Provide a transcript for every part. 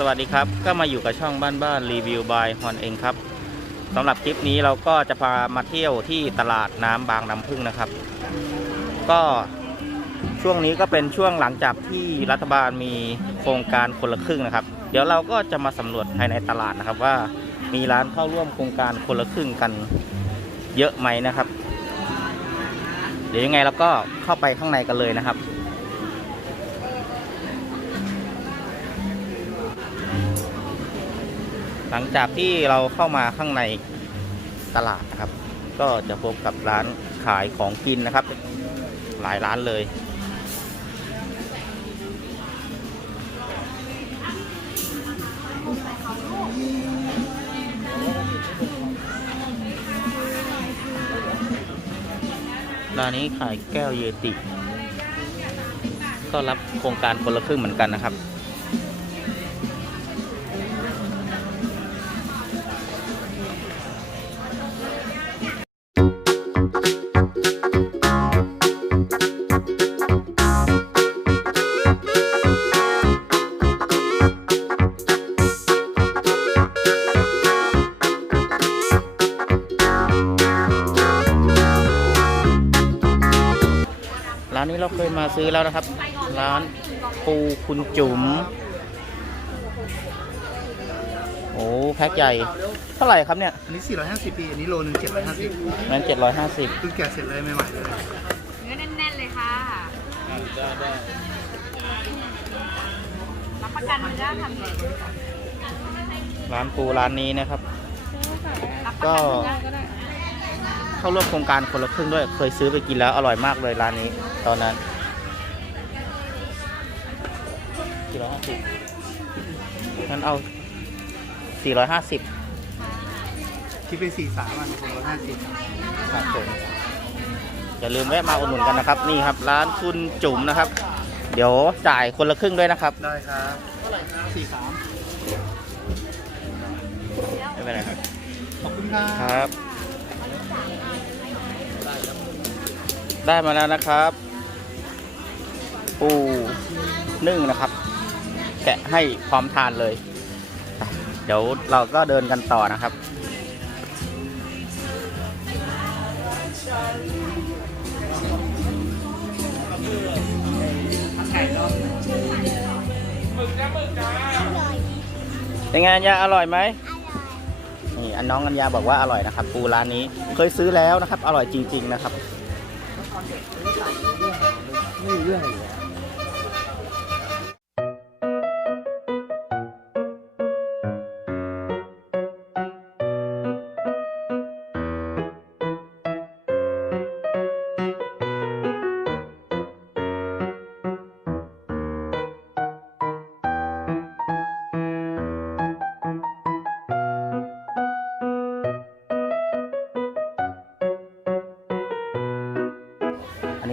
สวัสดีครับ ก็มาอยู่กับช่องบ้านบ้านรีวิวบายฮอนเองครับสำหรับคลิปนี้เราก็จะพามาเที่ยวที่ตลาดน้ำบางน้ำพึ่งนะครับ ก็ช่วงนี้ก็เป็นช่วงหลังจากที่รัฐบาลมีโครงการคนละครึ่งนะครับ เดี๋ยวเราก็จะมาสำรวจภายในตลาดนะครับ ว่ามีร้านเข้าร่วมโครงการคนละครึ่งกันเยอะไหมนะครับ เดี๋ยวยังไงเราก็เข้าไปข้างในกันเลยนะครับ หลังจากที่เราเข้ามาข้างในตลาดนะครับ ก็จะพบกับร้านขายของกินนะครับ หลายร้านเลย ร้านนี้ขายแก้วเยติ ก็รับโครงการคนละครึ่งเหมือนกันนะครับ แล้วนะครับ ร้านปูคุณจุ๋มโอ้แพ็คใหญ่เท่าไหร่ครับเนี่ยอันนี้ 450ปีอันนี้โลนึง750มันเจ็ดร้อยห้าสิบเพิ่งแกะเสร็จเลยใหม่ๆเลยเนื้อแน่นๆเลยค่ะรับประกันเนื้อค่ะพี่ร้านปูร้านนี้นะครับรับประก็กันเนื้อก็ได้เข้าร่วมโครงการคนละครึ่งด้วย เคยซื้อไปกินแล้วอร่อยมากเลยร้านนี้ ตอนนั้น งั้นเอาสี่ร้อยห้าสิบคิดเป็น43อันคนละ50ครับผมอย่าลืมแวะมาอุดหนุนกันนะครับ นี่ครับ ร้านคุณจุ๋มนะครับ เดี๋ยวจ่ายคนละครึ่งด้วยนะครับได้ครับเท่าไหร่ครับ43ไม่เป็นไรครับ ขอบคุณครับครับ ได้มาแล้วนะครับ ปูนึ่งนะครับแกะให้พร้อมทานเลยไปเดี๋ยวเราก็เดินกันต่อนะครับ เป็นไงอัญญาอร่อยไหมนี่อันน้องอัญญาบอกว่าอร่อยนะครับ ปูร้านนี้เคยซื้อแล้วนะครับ อร่อยจริง ๆ นะครับอัน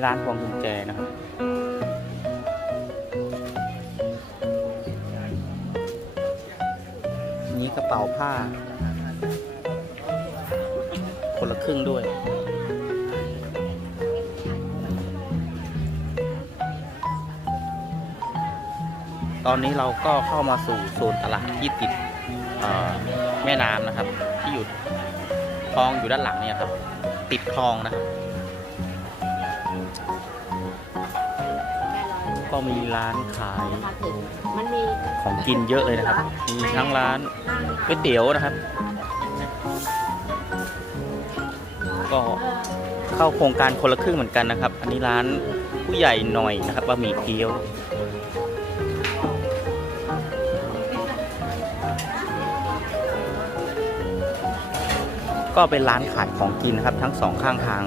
นี้ร้านพวงกุญแจนะครับนี้กระเป๋าผ้า คนละครึ่งด้วยตอนนี้เราก็เข้ามาสู่โซนตลาดที่ติดแม่น้ำนะครับ ที่อยู่คลองอยู่ด้านหลังเนี่ยครับ ติดคลองนะครับ ก็มีร้านขายของกินเยอะเลยนะครับ มีทั้งร้านก๋วยเตี๋ยวนะครับ ก็เข้าโครงการคนละครึ่งเหมือนกันนะครับ อันนี้ร้านผู้ใหญ่หน่อยนะครับบะหมี่เกี๊ยวก็เป็นร้านขายของกินนะครับทั้งสองข้างทาง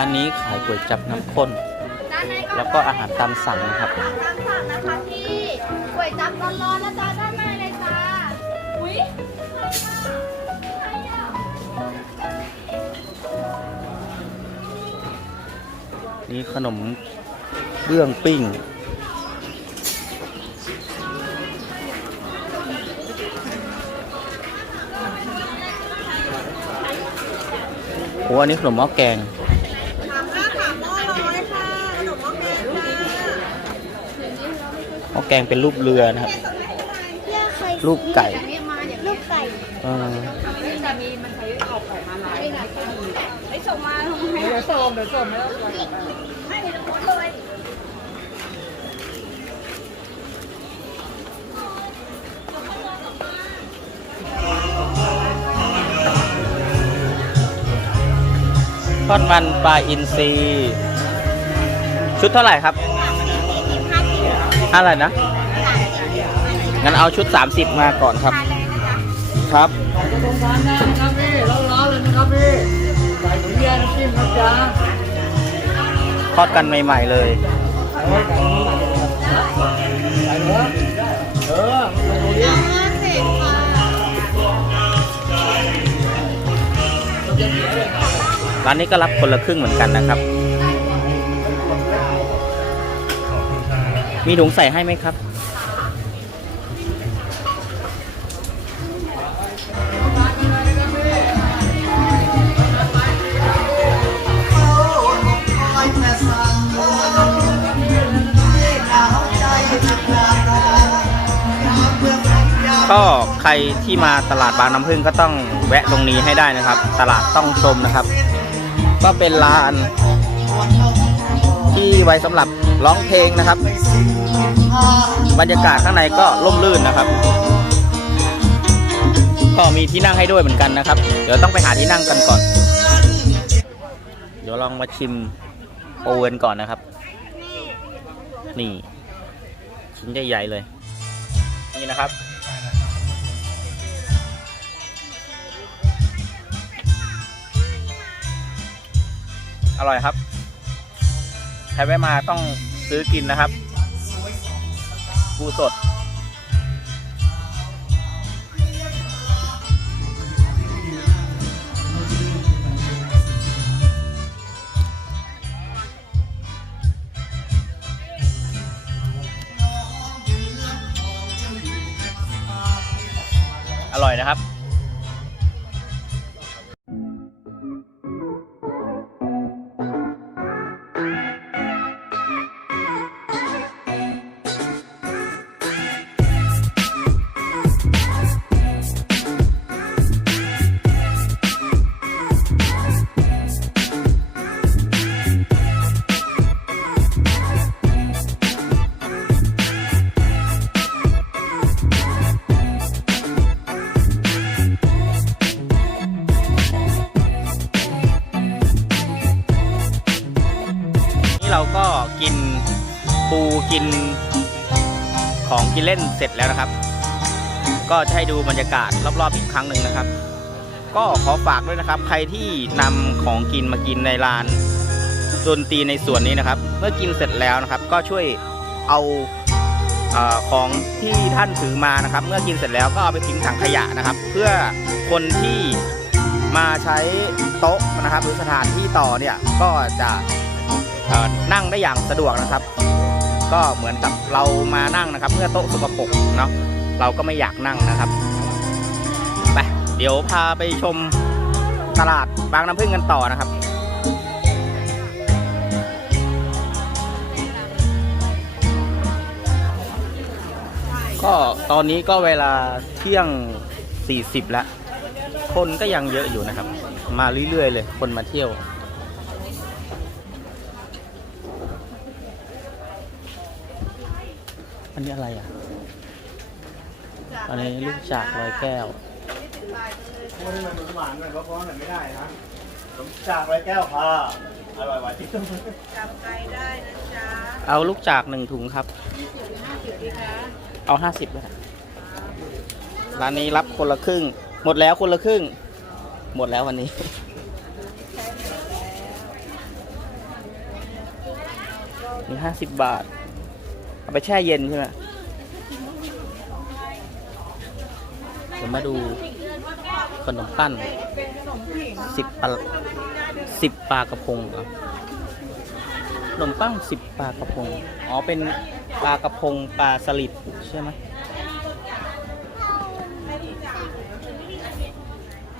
ร้านนี้ขายก๋วยจับน้ำข้น ด้านในแล้วก็อาหารตามสั่งนะครับ ตามสั่งนะคะพี่ก๋วยจั๊บร้อนๆนะจ๊ะด้านในเลยจ้าอุ้ยนี่ขนมเบื้องปิ้ง โอ้อันนี้ขนมหม้อแกง ถามค่าถามหม้อร้อยค่ะขนมหม้อแกงค่ะ หม้อแกงเป็นรูปเรือนะครับ รูปไก่ ลูกไก่เออจะมีมันใช้ออกของมาลายไม่ค่อยมีไอ้ส่งมาทำไมเดี๋ยวส่งเดี๋ยวส่งไม่ต้องรอไม่เห็นหมดเลยทอดมันปลาอินทรีชุดเท่าไหร่ครับ อะไรนะ งั้นเอาชุด 30 มาก่อนครับ ครับตรงร้านได้นะครับพี่ร้อนๆเลยนะครับพี่ใส่ถุงย็นน้ำจิ้มนะจ๊ะทอดกันใหม่ๆเลย ใส่เนื้อเออห้าสิบค่ะร้านนี้ก็รับคนละครึ่งเหมือนกันนะครับ มีถุงใส่ให้ไหมครับ ก็ใครที่มาตลาดบางน้ำพึ่งก็ต้องแวะตรงนี้ให้ได้นะครับ ตลาดต้องชมนะครับ ก็เป็นลานที่ไว้สำหรับ ร้องเพลงนะครับ บรรยากาศข้างในก็ร่มรื่นนะครับ ก็มีที่นั่งให้ด้วยเหมือนกันนะครับ เดี๋ยวต้องไปหาที่นั่งกันก่อน เดี๋ยวลองมาชิมโอเวนก่อนนะครับ นี่ ชิ้นใหญ่ๆเลย นี่นะครับอร่อยครับ ครแวะมาต้องซื้อกินนะครับ ปูสด อร่อยนะครับ กินเล่นเสร็จแล้วนะครับ ก็จะให้ดูบรรยากาศรอบๆอีกครั้งหนึ่งนะครับ ก็ขอฝากด้วยนะครับ ใครที่นำของกินมากินในร้านดนตรีในส่วนนี้นะครับ เมื่อกินเสร็จแล้วนะครับ ก็ช่วยเอาอของที่ท่านถือมานะครับ เมื่อกินเสร็จแล้วก็เอาไปทิ้งถังขยะนะครับ เพื่อคนที่มาใช้โต๊ะนะครับหรือสถานที่ต่อเนี่ยก็จะนั่งได้อย่างสะดวกนะครับ ก็เหมือนกับเรามานั่งนะครับ เมื่อโต๊ะสกปรกเนาะเราก็ไม่อยากนั่งนะครับไปเดี๋ยวพาไปชมตลาดบางน้ำพึ่งกันต่อนะครับก็ตอนนี้ก็เวลาเที่ยง 40 แล้ว คนก็ยังเยอะอยู่นะครับ มาเรื่อยๆเลย คนมาเที่ยว นนี้อะไรอะ อันนี้ลูกจากลอยแก้วโอ้นี่มันหวานๆหน่อยเพราะเพราะหน่อยไม่ได้นะผมจากไว้แก้วพาอร่อยหวานที่ต้องเอาลูกจากหนึ่งถุงครับ เอาห้าสิบเลยครับร้านนี้รับคนละครึ่ง หมดแล้วคนละครึ่ง หมดแล้ววันนี้นี่ห้าสิบบาท เอาไปแช่เย็นใช่ไหมเดี๋ยวมาดูขนมปั้นสิบปลาสิบปลากระพงครับขนมปั้งสิบปลากระพง อ๋อ เป็นปลากระพงปลาสลิดใช่ไหม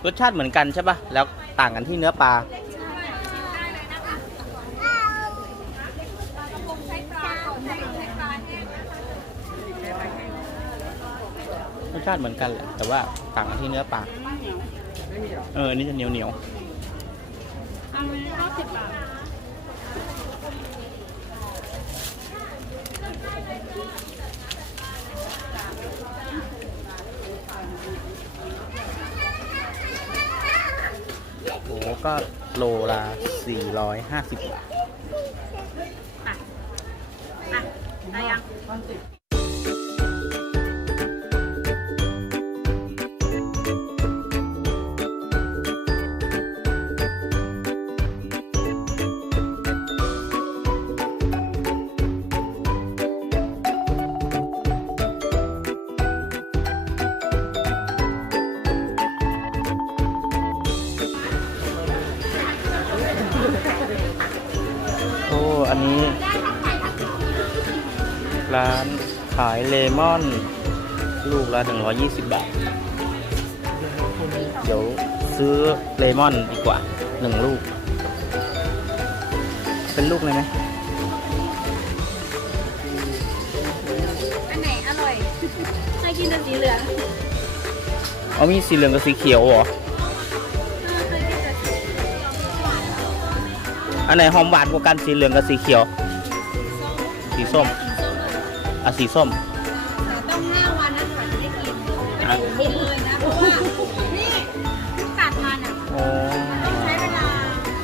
รสชาติเหมือนกันใช่ปะแล้วต่างกันที่เนื้อปลา รสชาติเหมือนกันแหละแต่ว่าต่างกันที่เนื้อปลาเอออันนี้จะเหนียวเหนียวเอาไปห้าสิบบาทๆโอ้ก็โลละ450บาทอะได้ยัง นนี้ ร้านขายเลมอน ลูกละ120 บาท เดี๋ยวซื้อเลมอนดีกว่า1ลูก เป็นลูกเลยไหมอันไหนอร่อยให้กินแต่สีเหลือง เอามีสีเหลืองกับสีเขียวเหรอ อันไหนหอมหวานกว่ากันสีเหลืองกับสีเขียว สีส้มอะสีส้ม แต่ต้องห้าวันนะก่อนจะได้กินไม่ได้กินเลยนะเพราะว่านี่ตัดมันอะอ๋อต้องใช้เวลา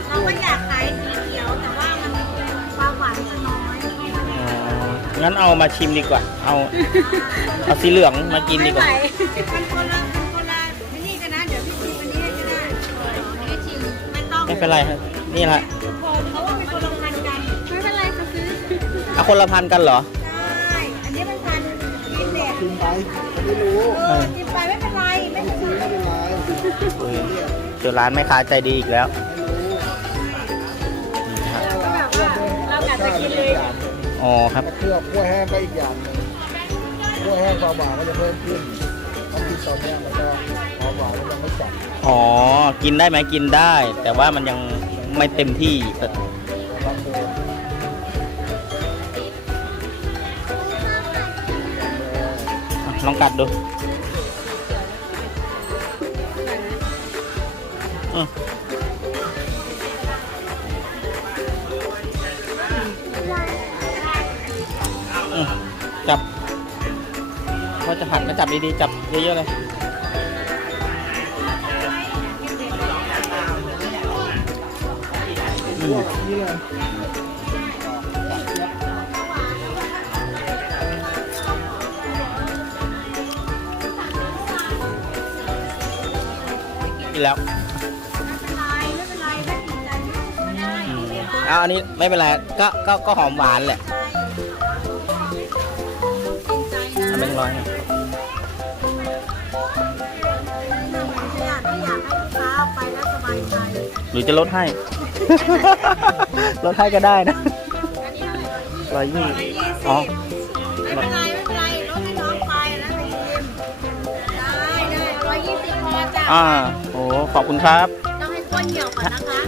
เราก็อยากขายสีเขียวแต่ว่ามันความหวานจะน้อยอ๋อ งั้นเอามาชิมดีกว่า เอา เอาสีเหลืองมากินดีกว่าไม่ไหวมันคนละมันคนละไม่นี่กันนะเดี๋ยวพี่ชิมอันนี้ให้ก็ได้ไม่ชิมไม่ต้อง ไม่เป็นไรครับ นี่แหละเพราะ คนละพันกันเหรอ ใช่อันนี้เป็นพันพิเศษกินไปไม่รู้เออกินไปไม่เป็นไร ไม่เป็นซื้อไรไม่เป็นไรเออเจอร้านแม่ค้าใจดีอีกแล้วนี่ครับก็แบบว่าเรากะจะกินเลยอ๋อครับเคลือบกล้วยแห้งก็อีกอย่างหนึงกล้วยแห้งความหวานก็จะเพิ่มขึ้นต้องกินตอนเนี้ยมันก็ความหวานมันยังไม่จัดอ๋อ กินได้ไหมกินได้ แต่ว่ามันยังไม่เต็มที่ ลองกัดดูอือจับว่าจะหันก็จับดีๆ จับเยอะๆเลยอืมนี่เลย กินแล้วไม่เป็นไรไม่เป็นไรไม่ติดใจไม่ได้อืมเอาอันนี้ไม่เป็นไรก็ก็ก็หอมหวานแหละกินใจนะทำเป็นร้อยนะไม่อยากไม่อยากให้ลูกค้าเอาไปแล้วสบายใจหรือจะลดให้ ลดให้ก็ได้นะอันนี้เท่าไหร่ร้อยยี่ร้อยยี่สิบอ๋อ อจ้ะอ่าโอ้ขอบคุณครับ ต้องให้ก้นเหี่ยวก่อนนะคะ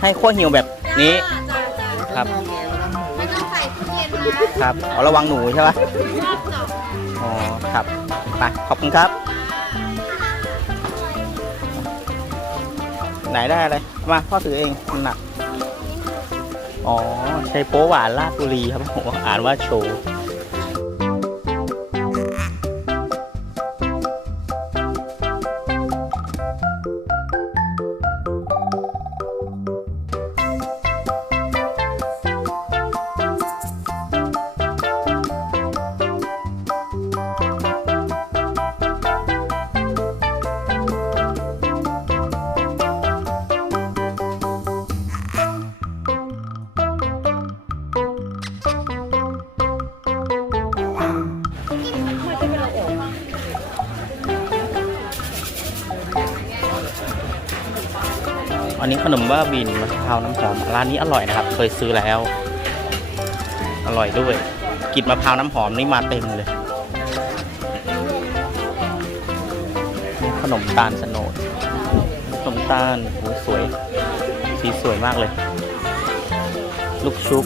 ให้ขั้วเหี่ยวแบบนี้ จ้าจ้าจ้าครับ ไม่ต้องใส่ตู้เย็นนะครับอ๋อระวังหนูใช่ปะชอบเจาะอ๋อครับไปขอบคุณครับ ไหนได้อะไรมาพ่อถือเองมันหนักอ๋อใช้โป๊หวานลาดบุรีครับผมอ่านว่าโชว์ อันนี้ขนมบ้าบินมะพร้าวน้ำหอมร้านนี้อร่อยนะครับ เคยซื้อแล้ว อร่อยด้วยกลิ่นมะพร้าวน้ำหอมนี่มาเต็มเลย ขนมตาลสนดขนมตาลโอ้สวย สีสวยมากเลย ลูกชุบ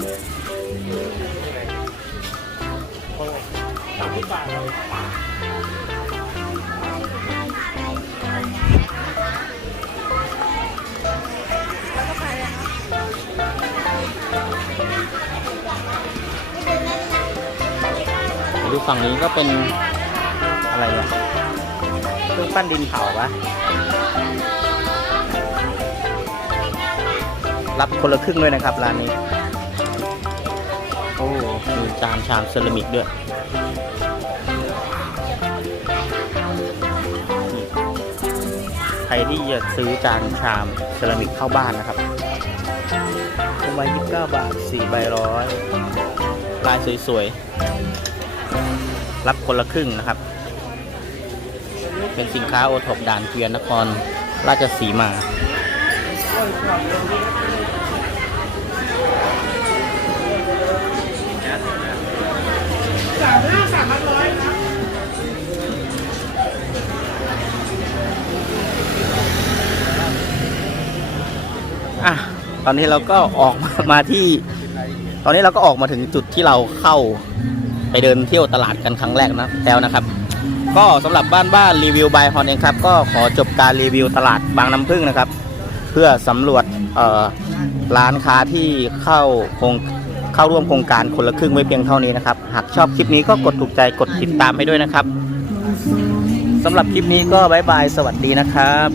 ดูฝั่งนี้ก็เป็นอะไรเนี่ยเครื่องปั้นดินเผาปะรับคนละครึ่งด้วยนะครับร้านนี้ โอ้ มีจานชามเซรามิกด้วยนี่ใครที่จะซื้อจานชามเซรามิกเข้าบ้านนะครับใบยี่สิบเก้าบาทสี่ใบร้อยลายสวยๆ รับคนละครึ่งนะครับ เป็นสินค้าโอท็อปด่านเกวียนนครราชสีมาอะตอนนี้เราก็ออกมามาที่ ตอนนี้เราก็ออกมาถึงจุดที่เราเข้า ไปเดินเที่ยวตลาดกันครั้งแรกนะแล้วนะครับ ก็สำหรับบ้านบ้านรีวิวบายฮอนเองครับ ก็ขอจบการรีวิวตลาดบางน้ำพึ่งนะครับ เพื่อสำรวจร้านค้าที่เข้าโครงเข้าร่วมโครงการคนละครึ่งไว้เพียงเท่านี้นะครับ หากชอบคลิปนี้ก็กดถูกใจกดติดตามให้ด้วยนะครับสำหรับคลิปนี้ก็บายบาย สวัสดีนะครับ